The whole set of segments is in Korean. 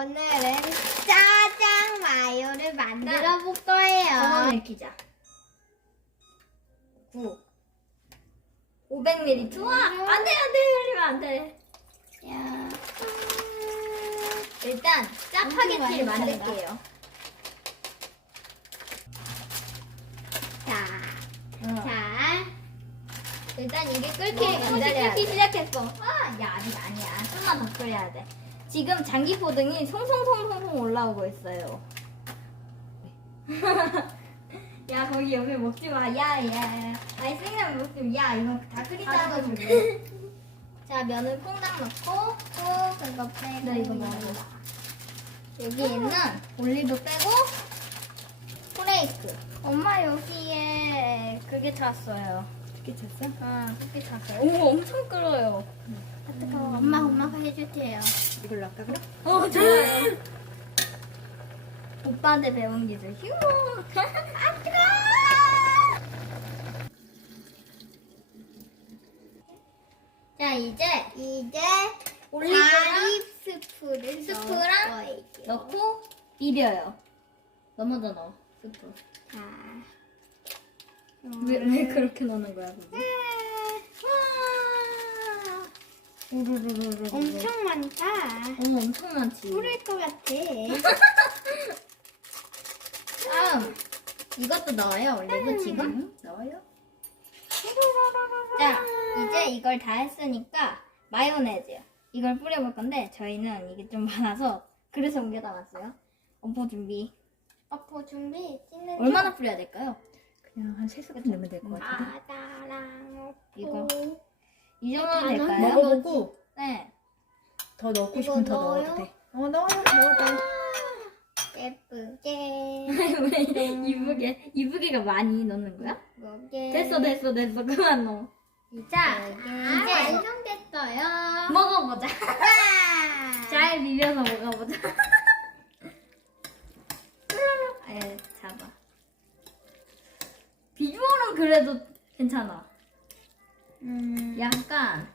오늘은 짜장 마요를 만들어 볼 거예요. 전원을 익히자. 9. 500ml. 우와! 안 돼, 안 돼, 흘리면 안 돼. 야, 일단, 짜파게티를 엄청 많이 만들게요. 자, 어. 자, 일단 이게 끓기, 뭐, 기다려야 끓기 시작했어. 아, 야, 아직 아니야. 좀만 더 끓여야 돼. 지금 장기포등이 송송송송송 올라오고 있어요. 야, 거기 옆에 먹지 마. 야, 야, 야. 아니, 생면 먹지 마. 야, 이거 다 끓이다 줄게. 자, 면을 콩당 넣고, 또 그거 빼고. 너 이거 먹어. 여기에는 올리브 빼고, 프레이크. 엄마 여기에 그게 찼어요. 이렇게 쳤어? 아, 그게 찼어요. 오, 엄청 끓어요. 뜨거워. 엄마, 엄마가 해주세요. 이걸로 할까 그럼? 어, 좋아요. 오빠한테 배운 기술. 휴. 아, 뜨거! 자, 이제 이제 올리브랑 가리 스프를 스프랑 거예요. 넣고 비벼요. 넘어져 넣어. 스프. 자, 왜, 왜 그렇게 넣는 거야, 우르르르르. 엄청 많다. 어머, 엄청 많지. 뿌릴 것 같아. 다음. 이것도 넣어요, 올리브 지금? 넣어요? 자, 이제 이걸 다 했으니까 마요네즈요. 이걸 뿌려볼 건데 저희는 이게 좀 많아서 그래서 옮겨 담았어요. 엄포 준비. 어포 준비. 찌는 얼마나 뿌려야 될까요? 그냥 한 세 스푼 넣으면 될 것 같은데. 바다랑 이거. 오. 이 정도 다 될까요? 먹어보고 네. 더 넣고 이거 싶으면 더 넣어요? 넣어도 돼. 어 넣어요. 넣어봐. 예쁘게. 왜 이쁘게 이쁘게가 많이 넣는 거야? 예쁘게. 됐어, 됐어, 됐어. 그만 넣어. 자, 이제 이제 완성됐어요. 먹어보자. 와! 잘 비벼서 먹어보자. 에, 잡아. 비주얼은 그래도 괜찮아. 음, 약간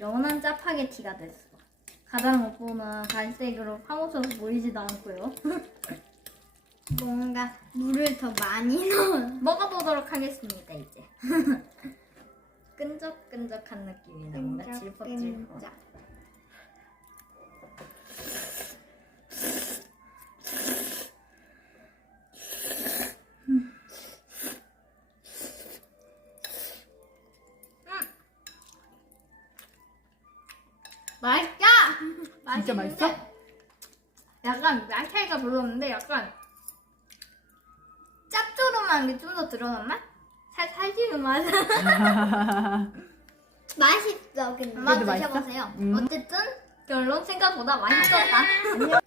연한 짜파게티가 됐어. 가장 먹보는 갈색으로 파묻혀서 보이지도 않고요. 뭔가 물을 더 많이 넣어. 먹어보도록 하겠습니다, 이제. 끈적끈적한 느낌이 납니다. 질퍽질퍽. 맛있다! 진짜 맛있어? 약간 맛 차이가 별로 없는데 약간 짭조름한 게 좀더 들어간 맛? 살, 살찌는 맛? 맛있어, 근데. 한번 맛있어? 드셔보세요. 음. 어쨌든 결론 생각보다 맛있었다.